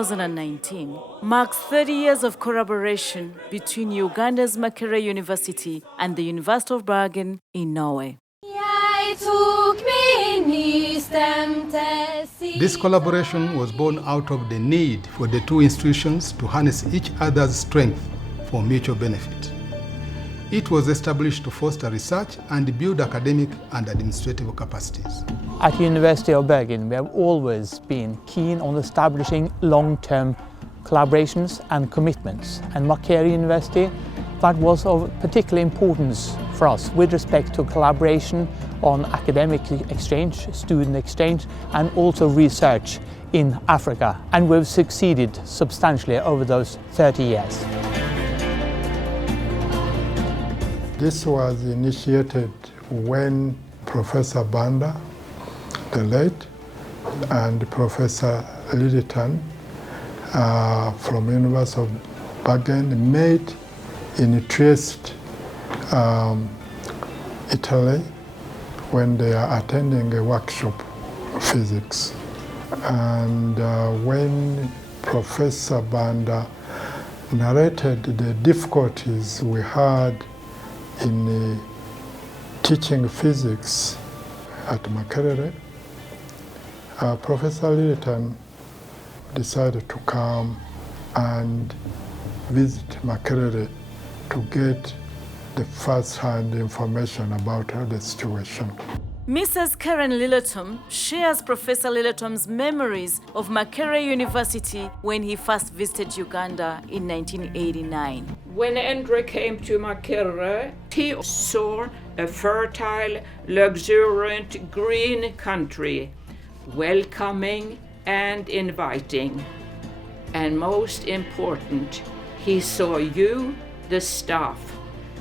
2019 marks 30 years of collaboration between Uganda's Makerere University and the University of Bergen in Norway. This collaboration was born out of the need for the two institutions to harness each other's strength for mutual benefit. It was established to foster research and build academic and administrative capacities. At the University of Bergen, we have always been keen on establishing long-term collaborations and commitments. And Makerere University, that was of particular importance for us with respect to collaboration on academic exchange, student exchange, and also research in Africa. And we've succeeded substantially over those 30 years. This was initiated when Professor Banda, the late, and Professor Littleton from University of Bergen met in Trieste, Italy, when they are attending a workshop of physics. And when Professor Banda narrated the difficulties we had in teaching physics at Makerere, Professor Littleton decided to come and visit Makerere to get the first-hand information about the situation. Mrs. Karen Littleton shares Professor Littleton's memories of Makerere University when he first visited Uganda in 1989. When Endre came to Makerere, he saw a fertile, luxuriant, green country, welcoming and inviting. And most important, he saw you, the staff,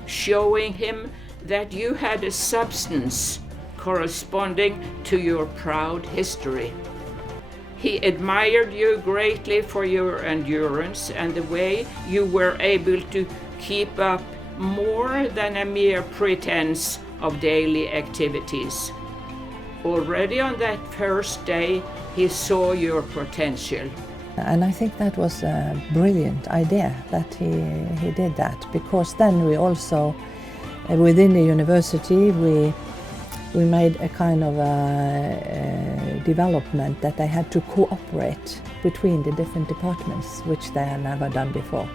showing him that you had a substance corresponding to your proud history. He admired you greatly for your endurance and the way you were able to keep up more than a mere pretense of daily activities. Already on that first day, he saw your potential. And I think that was a brilliant idea that he did that, because then we also, within the university, we made a kind of a development that they had to cooperate between the different departments, which they had never done before.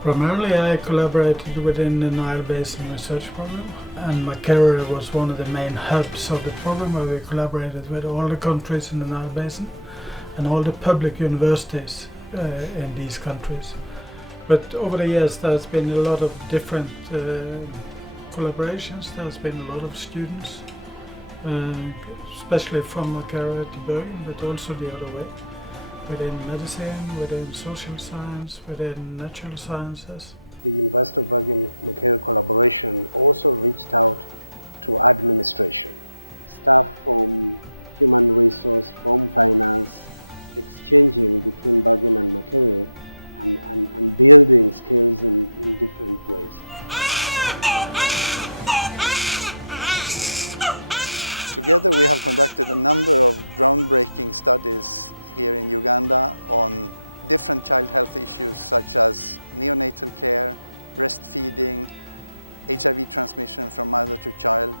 Primarily I collaborated within the Nile Basin Research Program, and Makerere was one of the main hubs of the program, where we collaborated with all the countries in the Nile Basin and all the public universities in these countries. But over the years there's been a lot of different collaborations. There's been a lot of students, especially from Makerere to Bergen, but also the other way, within medicine, within social science, within natural sciences. The University of Bergen Makerere collaboration also reached out to administration, staff from human resource, from finance, exchanging between Bergen and Makerere and building skills in different ways. Together we have conducted a number of groundbreaking studies here in Uganda on different child health issues such as neonatal care, breastfeeding, HIV transmission from mother to child,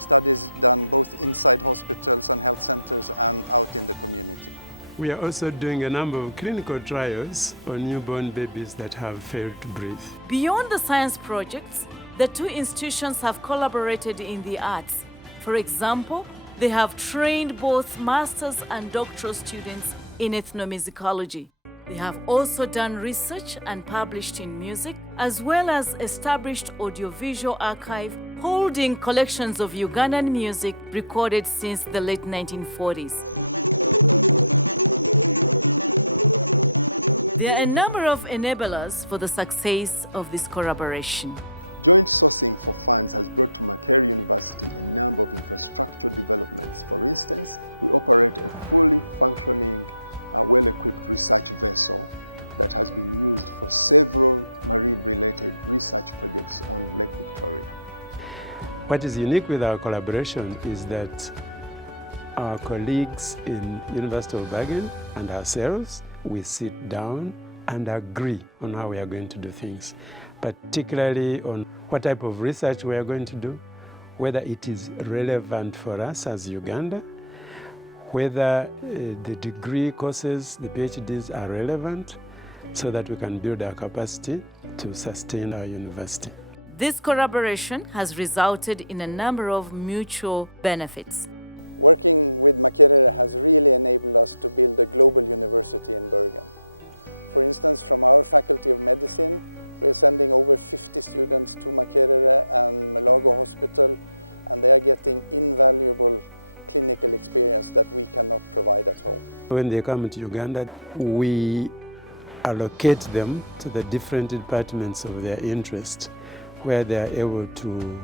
studies done both inside hospitals and health centers and out in the community. We are also doing a number of clinical trials on newborn babies that have failed to breathe. Beyond the science projects, the two institutions have collaborated in the arts. For example, they have trained both master's and doctoral students in ethnomusicology. They have also done research and published in music, as well as established audiovisual archive holding collections of Ugandan music recorded since the late 1940s. There are a number of enablers for the success of this collaboration. Joint sourcing for funds has brought to Makerere University a number of infrastructure developments. For instance, we operate a fully functioning, well-equipped research vessel that has been used for several marine-related research projects on Lake Victoria. What is unique with our collaboration is that our colleagues in University of Bergen and ourselves we sit down and agree on how we are going to do things, particularly on what type of research we are going to do, whether it is relevant for us as Uganda, whether the degree courses, the PhDs are relevant, so that we can build our capacity to sustain our university. This collaboration has resulted in a number of mutual benefits. Working with Makerere has really enabled us to build a global university in Bergen. For instance, from our Faculty of Medicine, we're sending over 50 students to Makerere and Mulago Hospital, and they are getting invaluable clinical experience that we cannot provide at home. When they come to Uganda, we allocate them to the different departments of their interest, where they are able to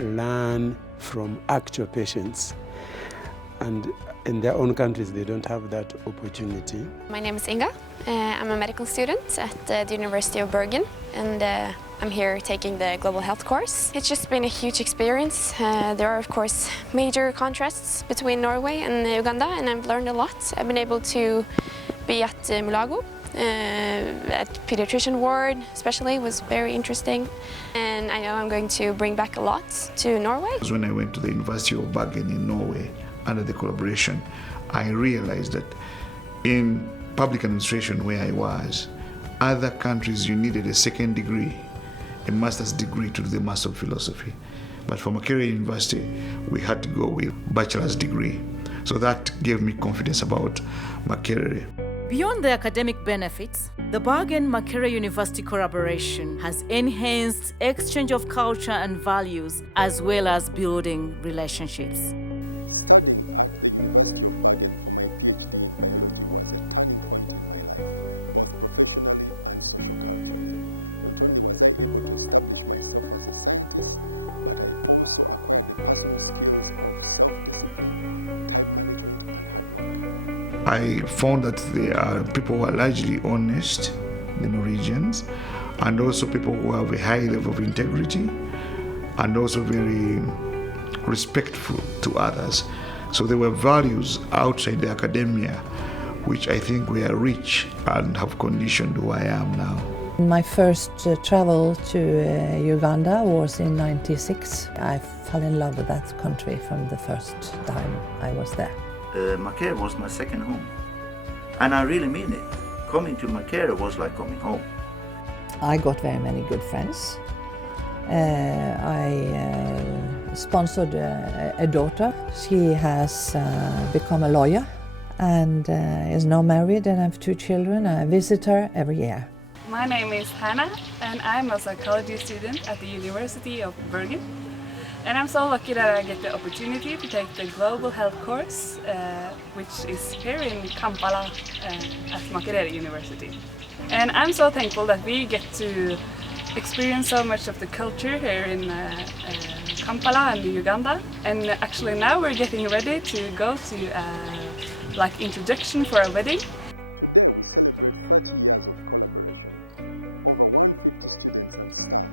learn from actual patients. And in their own countries, they don't have that opportunity. My name is Inga. I'm a medical student at the University of Bergen, and I'm here taking the global health course. It's just been a huge experience. There are, of course, major contrasts between Norway and Uganda, and I've learned a lot. I've been able to be at Mulago, at pediatrician ward especially, was very interesting. And I know I'm going to bring back a lot to Norway. When I went to the University of Bergen in Norway, under the collaboration, I realized that in public administration where I was, other countries you needed a second degree, a master's degree to do the Master of Philosophy. But for Makerere University, we had to go with bachelor's degree. So that gave me confidence about Makerere. Beyond the academic benefits, the Bergen-Makerere University collaboration has enhanced exchange of culture and values, as well as building relationships. Studying at the University of Bergen for my PhD in biology was a turning point in my life, both professionally and socio-culturally. Not only was I able to establish myself as a scientist, but I also acquired the personal skills of self-discipline, time management, and hard work. I found that there are people who are largely honest, the Norwegians, and also people who have a high level of integrity, and also very respectful to others. So there were values outside the academia which I think were rich and have conditioned who I am now. My first travel to Uganda was in '96. I fell in love with that country from the first time I was there. Makerere was my second home, and I really mean it. Coming to Makerere was like coming home. I got very many good friends. I sponsored a daughter. She has become a lawyer and is now married and I have 2 children. I visit her every year. My name is Hannah and I'm a psychology student at the University of Bergen. And I'm so lucky that I get the opportunity to take the global health course, which is here in Kampala at Makerere University. And I'm so thankful that we get to experience so much of the culture here in Kampala and Uganda. And actually now we're getting ready to go to like introduction for a wedding. Today we celebrate 30 years of collaboration. Over 150 students and staff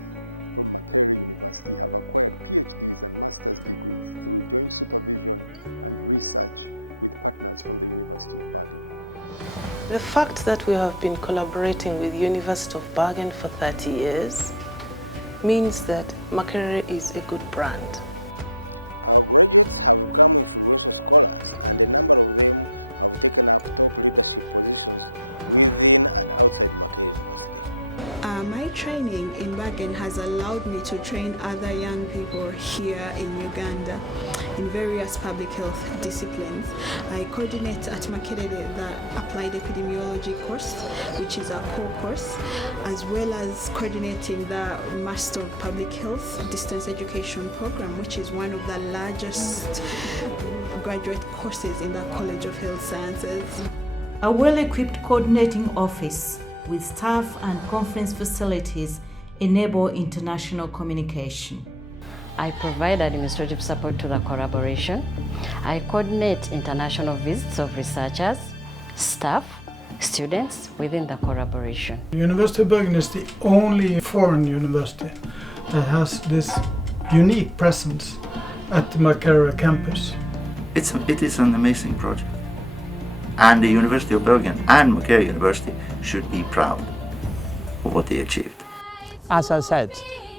from Makerere University have acquired PhDs and master's degrees through joint supervision and research with partners from the University of Bergen. The fact that we have been collaborating with University of Bergen for 30 years means that Makerere is a good brand. Our graduates have become influential scholars and a number of them have taken up top leadership positions within and outside Makerere University. My training in Bergen has allowed me to train other young people here in Uganda in various public health disciplines. I coordinate at Makerere the Applied Epidemiology course, which is a core course, as well as coordinating the Master of Public Health Distance Education program, which is one of the largest graduate courses in the College of Health Sciences. A well-equipped coordinating office with staff and conference facilities enable international communication. I provide administrative support to the collaboration. I coordinate international visits of researchers, staff, students within the collaboration. The University of Bergen is the only foreign university that has this unique presence at the Makerere campus. It is an amazing project. And the University of Bergen and Makerere University should be proud of what they achieved. As I said,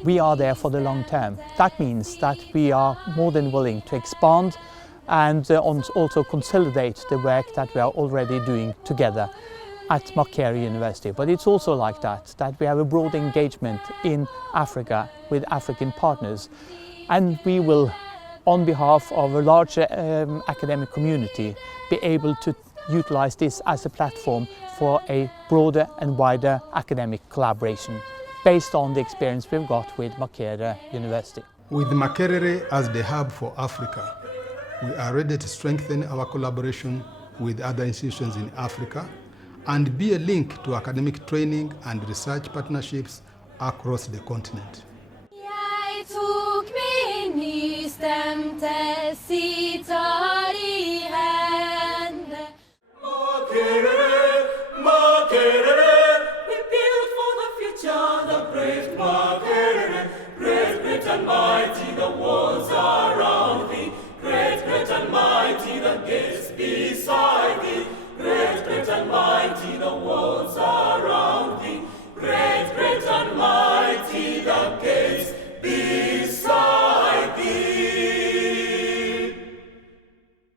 we are there for the long term. That means that we are more than willing to expand and also consolidate the work that we are already doing together at Makerere University. But it's also like that we have a broad engagement in Africa with African partners, and we will, on behalf of a larger academic community, be able to utilize this as a platform for a broader and wider academic collaboration based on the experience we've got with Makerere University. With Makerere as the hub for Africa, we are ready to strengthen our collaboration with other institutions in Africa and be a link to academic training and research partnerships across the continent. Great and mighty, the walls around thee. Great and mighty, the gates beside thee. Great and mighty, the walls around thee. Great and mighty, the gates